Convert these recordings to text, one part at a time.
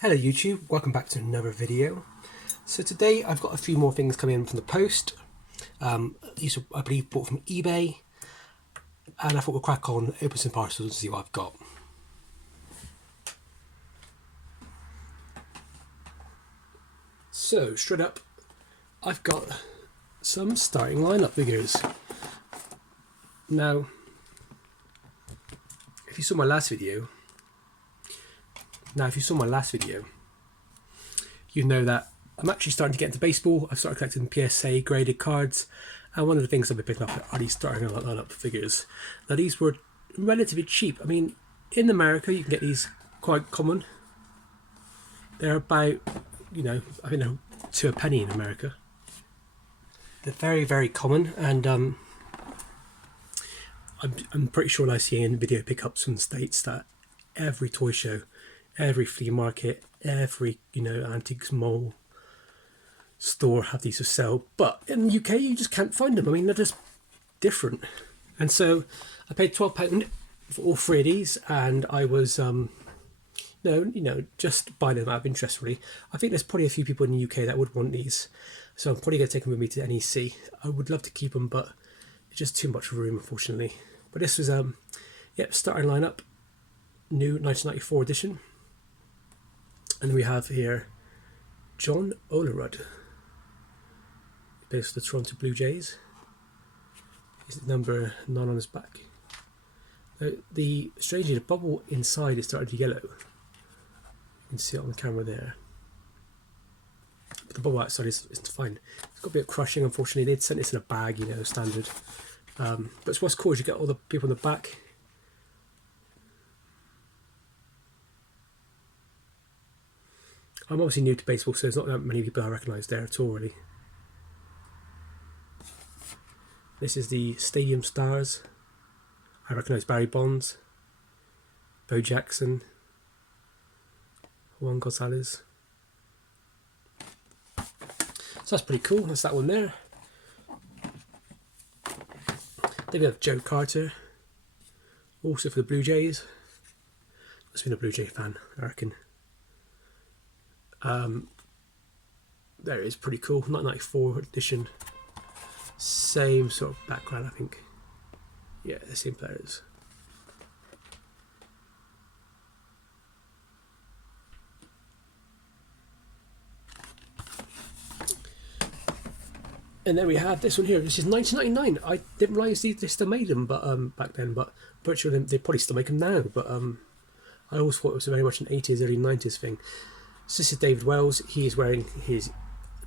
Hello YouTube, welcome back to another video. So today I've got a few more things coming in from the post. These were, I believe, bought from eBay, and I thought we'll crack on, open some parcels and see what I've got. So straight up, I've got some starting lineup figures. Now, if you saw my last video, you know that I'm actually starting to get into baseball. I've started collecting PSA graded cards, and one of the things I've been picking up are these starting lineup figures. Now these were relatively cheap. I mean, in America you can get these quite common. They're about, I think they're to a penny in America. They're very, very common, and I'm pretty sure I see in video pickups from the States that every toy show, every flea market, every antiques mall store have these for sale. But in the UK you just can't find them. I mean, they're just different. And so I paid £12 for all three of these, and I was just buying them out of interest really. I think there's probably a few people in the UK that would want these, so I'm probably going to take them with me to NEC. I would love to keep them, but it's just too much room, unfortunately. But this was starting lineup, new 1994 edition. And we have here John Olerud, plays for the Toronto Blue Jays. He's number 9 on his back. Now, strangely, the bubble inside is starting to yellow. You can see it on the camera there. But the bubble outside is fine. It's got a bit of crushing, unfortunately. They'd sent this in a bag, standard. But what's cool is you get all the people on the back. I'm obviously new to baseball, so there's not that many people I recognise there at all, really. This is the Stadium Stars. I recognise Barry Bonds, Bo Jackson, Juan Gonzalez. So that's pretty cool. That's that one there. Then we have Joe Carter, also for the Blue Jays. Must have been a Blue Jay fan, I reckon. There it is, pretty cool. 1994 edition. Same sort of background, I think. Yeah, the same players. And then we have this one here. This is 1999. I didn't realise they still made them, but back then. But I'm pretty sure they probably still make them now. But I always thought it was very much an 80s, early 90s thing. So this is David Wells. He is wearing his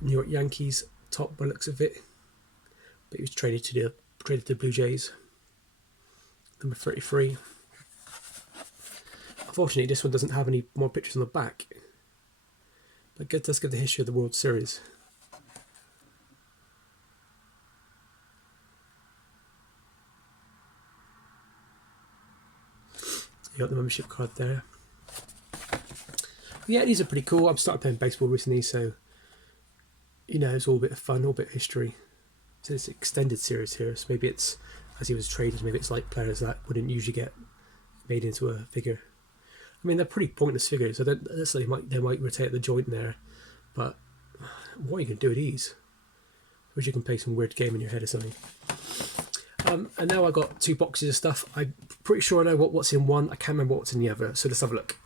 New York Yankees top by the looks of it, but he was traded to the Blue Jays. Number 33. Unfortunately, this one doesn't have any more pictures on the back, but it does give the history of the World Series. You got the membership card there. Yeah, these are pretty cool. I've started playing baseball recently, so it's all a bit of fun, all a bit of history. So it's an extended series here, so maybe it's as he was traded, maybe it's like players that wouldn't usually get made into a figure. I mean, they're pretty pointless figures. I don't necessarily they might rotate the joint there, but what are you going to do with these? I wish you can play some weird game in your head or something. And now I've got 2 boxes of stuff. I'm pretty sure I know what's in one. I can't remember what's in the other, so let's have a look.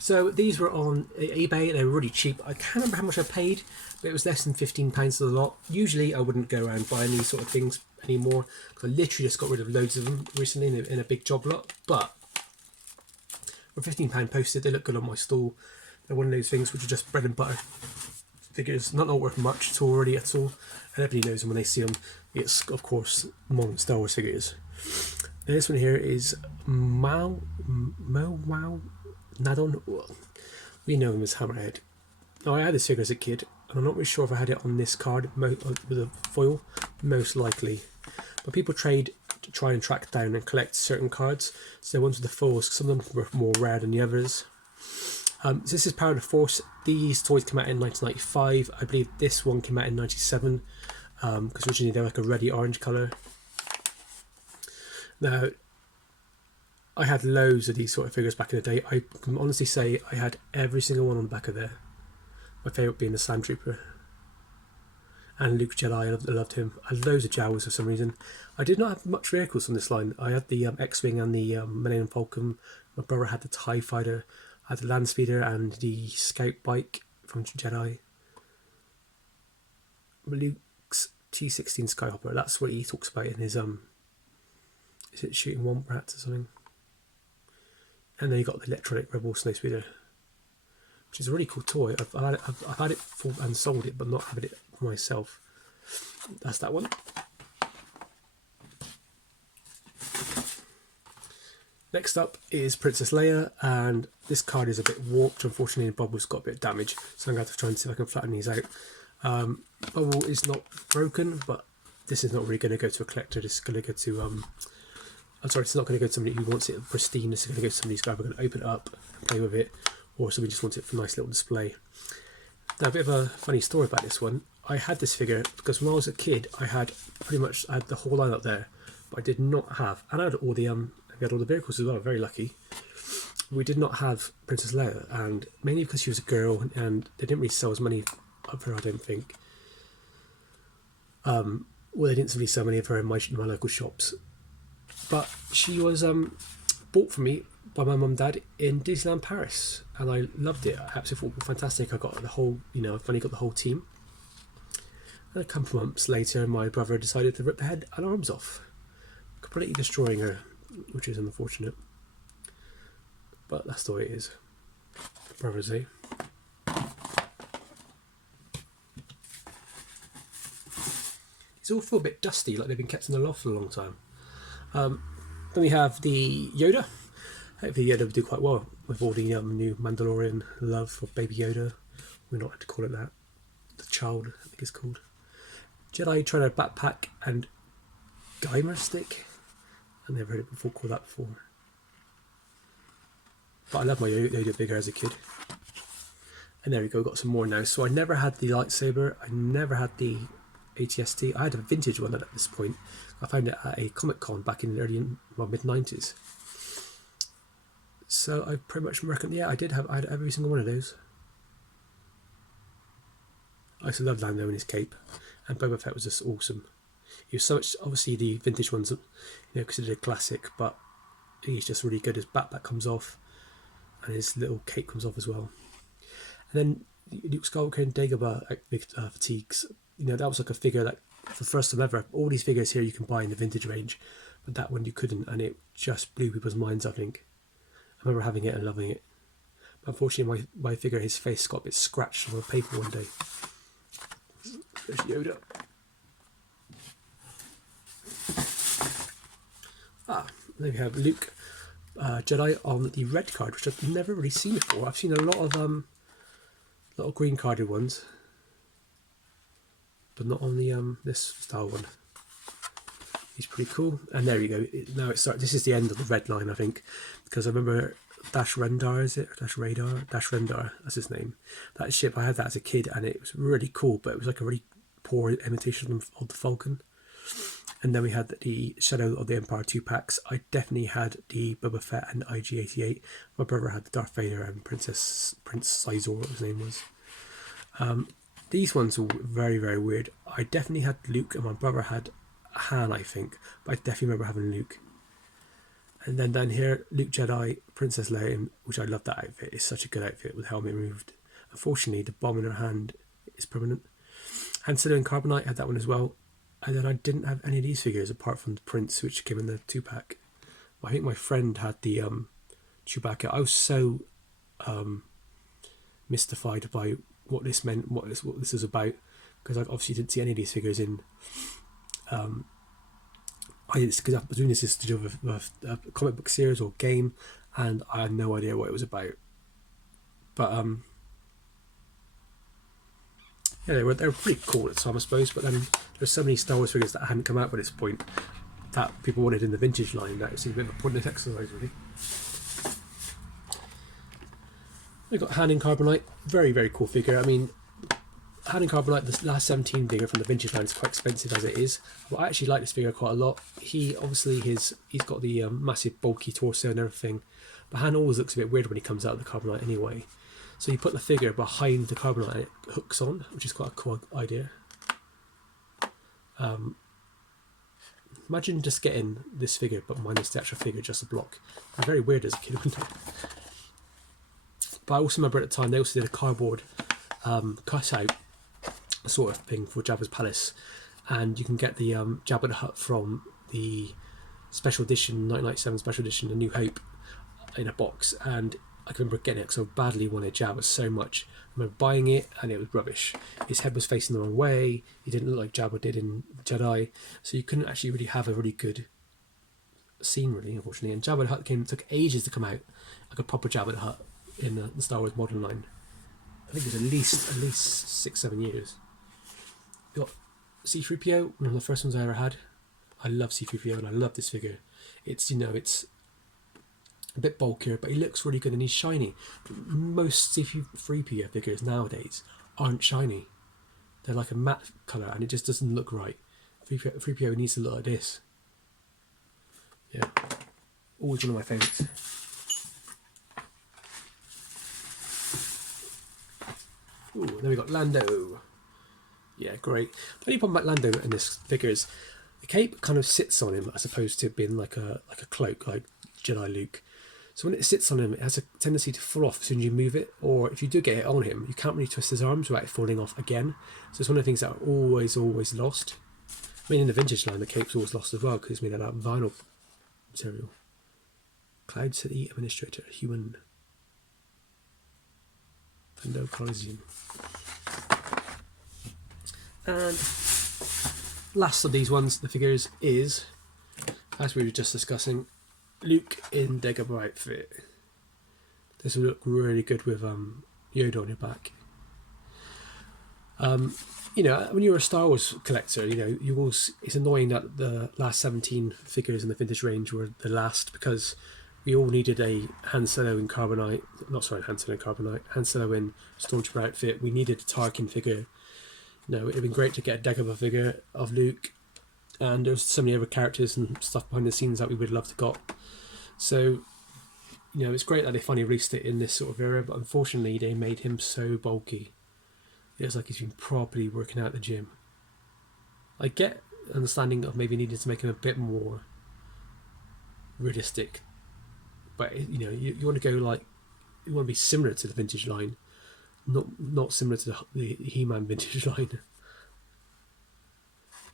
So these were on eBay. They were really cheap. I can't remember how much I paid, but it was less than £15 for the lot. Usually I wouldn't go around buying these sort of things anymore, because I literally just got rid of loads of them recently in a big job lot. But for £15 posted, they look good on my stall. They're one of those things which are just bread and butter figures, not worth much at all, really, at all. And everybody knows them when they see them. It's, of course, modern Star Wars figures. Now, this one here is Mao Nadon. We know him as Hammerhead. Now, I had this figure as a kid, and I'm not really sure if I had it on this card with a foil, most likely. But people trade to try and track down and collect certain cards. So the ones with the foils, some of them were more rare than the others. So this is Power of the Force. These toys came out in 1995. I believe this one came out in 97, because originally they were like a reddy orange colour. Now, I had loads of these sort of figures back in the day. I can honestly say I had every single one on the back of there. My favourite being the Sand Trooper. And Luke Jedi, I loved him. I had loads of Jawas for some reason. I did not have much vehicles on this line. I had the X-Wing and the Millennium Falcon. My brother had the TIE Fighter. I had the Land Speeder and the Scout Bike from Jedi. Luke's T-16 Skyhopper. That's what he talks about in his is it Shooting Womp Rats or something? And then you got the Electronic Rebel Snowspeeder, which is a really cool toy. I've had it full and sold it, but not had it for myself. That's that one. Next up is Princess Leia, and this card is a bit warped. Unfortunately, Bubble's got a bit of damage, so I'm going to have to try and see if I can flatten these out. Bubble is not broken, but this is not really going to go to a collector. This is going to go to I'm sorry, it's not going to go to somebody who wants it pristine. This is going to go to somebody who's either going to open it up and play with it, or somebody just wants it for a nice little display. Now, a bit of a funny story about this one. I had this figure because when I was a kid, I had the whole line up there, but I did not have, and I had all the we had all the vehicles as well. Very lucky. We did not have Princess Leia, and mainly because she was a girl, and they didn't really sell as many of her, I don't think. Well, they didn't really sell many of her in my local shops. But she was bought for me by my mum and dad in Disneyland Paris, and I loved it. I absolutely thought it was fantastic. I got the whole, I finally got the whole team. And a couple of months later, my brother decided to rip the head and arms off, completely destroying her, which is unfortunate. But that's the way it is. Brothers, eh? These all feel a bit dusty, like they've been kept in the loft for a long time. Then we have the Yoda. Hopefully Yoda will do quite well with all the new Mandalorian love for Baby Yoda. We're not allowed to call it that. The child, I think it's called. Jedi Trainer Backpack and Geimer Stick. I've never heard it before, called that before. But I love my Yoda figure as a kid. And there we go, got some more now. So I never had the lightsaber. I never had the ATST. I had a vintage one at this point. I found it at a Comic Con back in the mid-90s. So I pretty much reckon, yeah, I had every single one of those. I used to love Lando in his cape, and Boba Fett was just awesome. He was so much, obviously the vintage ones, considered a classic, but he's just really good. His backpack comes off, and his little cape comes off as well. And then Luke Skywalker and Dagobah fatigues. That was like a figure that, for the first time ever, all these figures here you can buy in the vintage range, but that one you couldn't, and it just blew people's minds, I think. I remember having it and loving it. But unfortunately, my figure, his face got a bit scratched on the paper one day. There's Yoda. Then we have Luke Jedi on the red card, which I've never really seen before. I've seen a lot of green carded ones, but not on the this style one. He's pretty cool. And there you go. Now it starts. This is the end of the red line, I think, because I remember Dash Rendar, is it? Dash Rendar, that's his name. That ship, I had that as a kid, and it was really cool, but it was like a really poor imitation of the Falcon. And then we had the Shadow of the Empire 2 packs. I definitely had the Boba Fett and IG-88. My brother had the Darth Vader and Prince Sizor, what his name was. These ones were very, very weird. I definitely had Luke, and my brother had Han, I think. But I definitely remember having Luke. And then down here, Luke Jedi, Princess Leia, which I love that outfit. It's such a good outfit with helmet removed. Unfortunately, the bomb in her hand is permanent. Han Solo and Carbonite had that one as well. And then I didn't have any of these figures apart from the Prince, which came in the 2-pack. I think my friend had the Chewbacca. I was so mystified by what this meant, what this was about, because I obviously didn't see any of these figures in. Because I presume this is to do with a comic book series or game, and I had no idea what it was about. But yeah, they were pretty cool at the time, I suppose. But then there's so many Star Wars figures that hadn't come out by this point that people wanted in the vintage line. That seemed a bit of a pointless exercise, really. We've got Han in Carbonite, very, very cool figure. I mean, Han in Carbonite, the last 17 figure from the vintage line is quite expensive as it is. But I actually like this figure quite a lot. He obviously he's got the massive bulky torso and everything, but Han always looks a bit weird when he comes out of the Carbonite anyway. So you put the figure behind the Carbonite and it hooks on, which is quite a cool idea. Imagine just getting this figure but minus the actual figure, just a block. It's very weird as a kid, wasn't it? But I also remember at the time they also did a cardboard cutout sort of thing for Jabba's palace, and you can get the Jabba the Hutt from the special edition 1997 special edition, A New Hope, in a box. And I can remember getting it because I badly wanted Jabba so much. I remember buying it and it was rubbish. His head was facing the wrong way. He didn't look like Jabba did in Jedi, so you couldn't actually really have a really good scene, really, unfortunately. And Jabba the Hutt took ages to come out, like a proper Jabba the Hutt in the Star Wars modern line. I think it was at least 6-7 years. You got C-3PO, one of the first ones I ever had. I love C-3PO and I love this figure. It's, it's a bit bulkier, but he looks really good and he's shiny. Most C-3PO figures nowadays aren't shiny. They're like a matte colour and it just doesn't look right. 3PO needs to look like this. Yeah, always one of my favourites. Ooh, then we got Lando. Yeah, great. The only problem about Lando in this figure is the cape kind of sits on him as opposed to being like a cloak, like Jedi Luke. So when it sits on him, it has a tendency to fall off as soon as you move it, or if you do get it on him, you can't really twist his arms without it falling off again. So it's one of the things that are always lost. I mean, in the vintage line, the cape's always lost as well because it's made out of vinyl material. Cloud City Administrator, human. Lando Calrissian. And last of these ones, the figures, is, as we were just discussing, Luke in Dagobah outfit. This will look really good with Yoda on your back. When you're a Star Wars collector, it's annoying that the last 17 figures in the vintage range were the last, because we all needed a Han Solo in Carbonite. Han Solo in Stormtrooper outfit. We needed a Tarkin figure. It would have been great to get a Dagobah figure of Luke, and there's so many other characters and stuff behind the scenes that we would love to got. So, it's great that they finally released it in this sort of era, but unfortunately they made him so bulky. It was like he's been properly working out at the gym. I get understanding of maybe needing to make him a bit more realistic, but you want to go like, you want to be similar to the vintage line, not similar to the He-Man vintage line.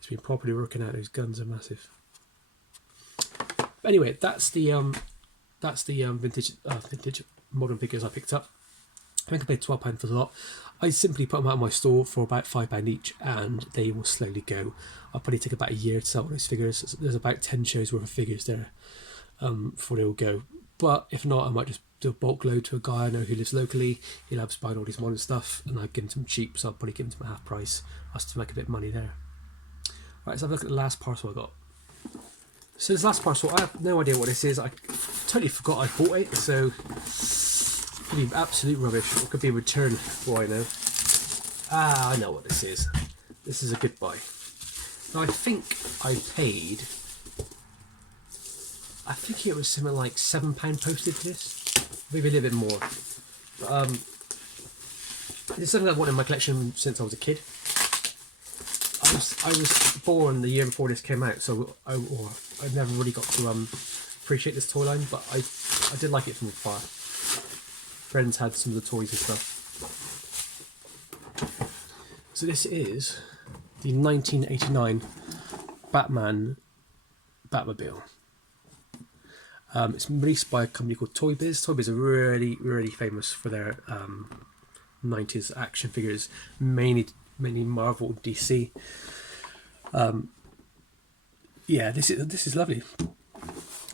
He's been properly working out. Those guns are massive. But anyway, that's the vintage modern figures I picked up. I think I paid £12 for the lot. I simply put them out on my store for about £5 each, and they will slowly go. I'll probably take about a year to sell those figures. There's about 10 shows worth of figures there before they will go. But if not, I might just do a bulk load to a guy I know who lives locally. He loves buying all these modern stuff, and I give him to him cheap, so I'll probably give him to him at half price. Us to make a bit of money there. Right, let's have a look at the last parcel I got. So this last parcel, I have no idea what this is. I totally forgot I bought it, so it could be absolute rubbish. It could be a return, for all I know. I know what this is. This is a good buy. Now I think I paid, it was something like £7 postage for this. Maybe a little bit more. But, it's something I've wanted in my collection since I was a kid. I was born the year before this came out, so I never really got to appreciate this toy line, but I did like it from afar. Friends had some of the toys and stuff. So this is the 1989 Batman Batmobile. It's released by a company called Toy Biz. Toy Biz are really, really famous for their 90s action figures, mainly Marvel, DC. This is lovely.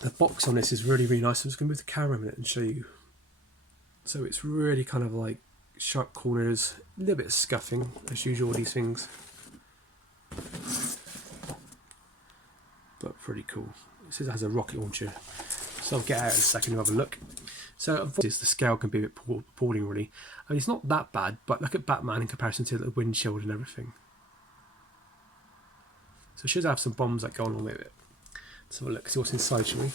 The box on this is really, really nice. I'm just going to move the camera a minute and show you. So it's really kind of like sharp corners, a little bit of scuffing as usual, these things, but pretty cool. It says it has a rocket launcher, so I'll get out in a second and have a look. So the scale can be a bit appalling, really. I mean, it's not that bad, but look at Batman in comparison to the windshield and everything. So it should have some bombs that go along with it. Let's have a look, see what's inside, shall we?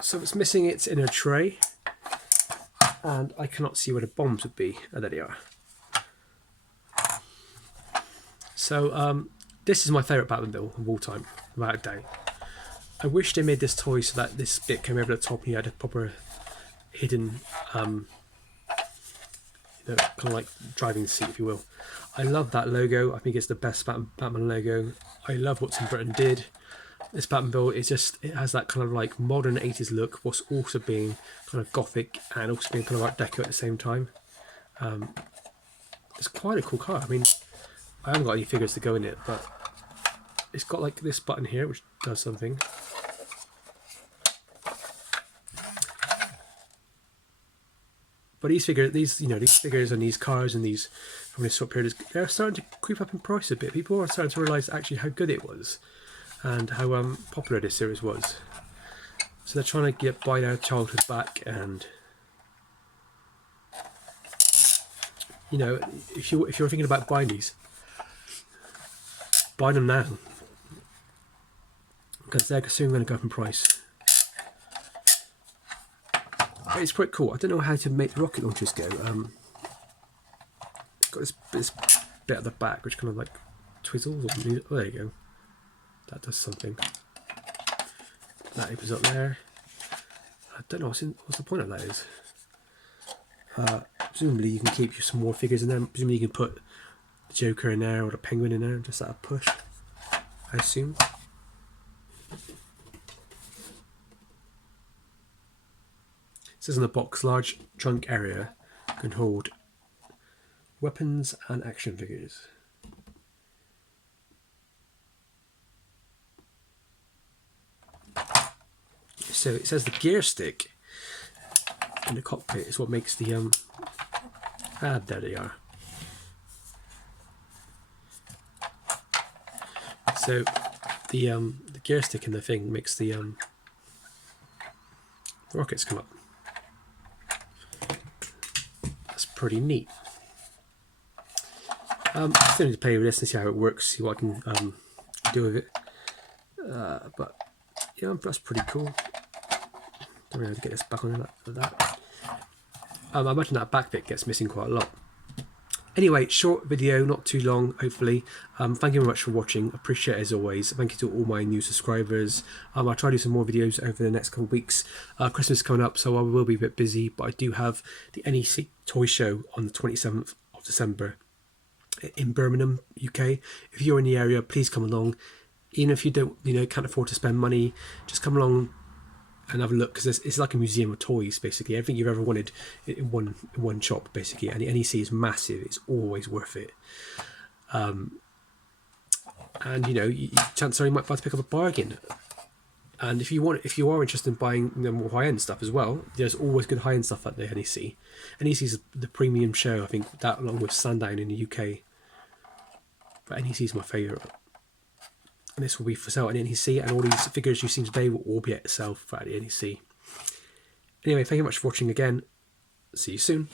So it's missing its inner tray, and I cannot see where the bombs would be. Oh, there they are. So this is my favourite Batmobile of all time, without a doubt. I wish they made this toy so that this bit came over the top and you had a proper hidden, kind of like driving seat, if you will. I love that logo. I think it's the best Batman logo. I love what Tim Burton did. This Batmobile, it has that kind of like modern 80s look, whilst also being kind of gothic and also being kind of Art Deco at the same time. It's quite a cool car. I mean, I haven't got any figures to go in it, but it's got like this button here which does something. But these figures and these cars and these from this short period, they're starting to creep up in price a bit. People are starting to realise actually how good it was and how popular this series was. So they're trying to buy their childhood back, and you know, if you're thinking about buying these, buy them now, because they're soon going to go up in price. But it's quite cool. I don't know how to make the rocket launchers go. It's got this bit at the back which kind of like twizzles. Oh, there you go. That does something. That opens up there. I don't know what's the point of that is. Presumably you can keep some more figures in there. Presumably you can put the Joker in there or the Penguin in there, just at a push, I assume. It says on the box, large trunk area can hold weapons and action figures. So it says the gear stick in the cockpit is what makes the there they are. So the gear stick in the thing makes the rockets come up. That's pretty neat. I still need to play with this and see how it works, see what I can do with it. But yeah, that's pretty cool. Don't really know how to get this back on like that. I imagine that back bit gets missing quite a lot. Anyway, short video, not too long, hopefully. Thank you very much for watching. Appreciate it as always. Thank you to all my new subscribers. I'll try to do some more videos over the next couple of weeks. Christmas is coming up, so I will be a bit busy, but I do have the NEC Toy Show on the 27th of December in Birmingham, UK. If you're in the area, please come along. Even if you don't, can't afford to spend money, just come along and have a look, because it's like a museum of toys, basically. Everything you've ever wanted in one shop, basically. And the NEC is massive. It's always worth it. And chances are you might be able to pick up a bargain. And if you are interested in buying more high-end stuff as well, there's always good high-end stuff at the NEC. NEC is the premium show, I think, that along with Sandown in the UK. But NEC is my favourite. And this will be for sale at the NEC, and all these figures you've seen today will all be at sale at the NEC. Anyway, thank you very much for watching again. See you soon.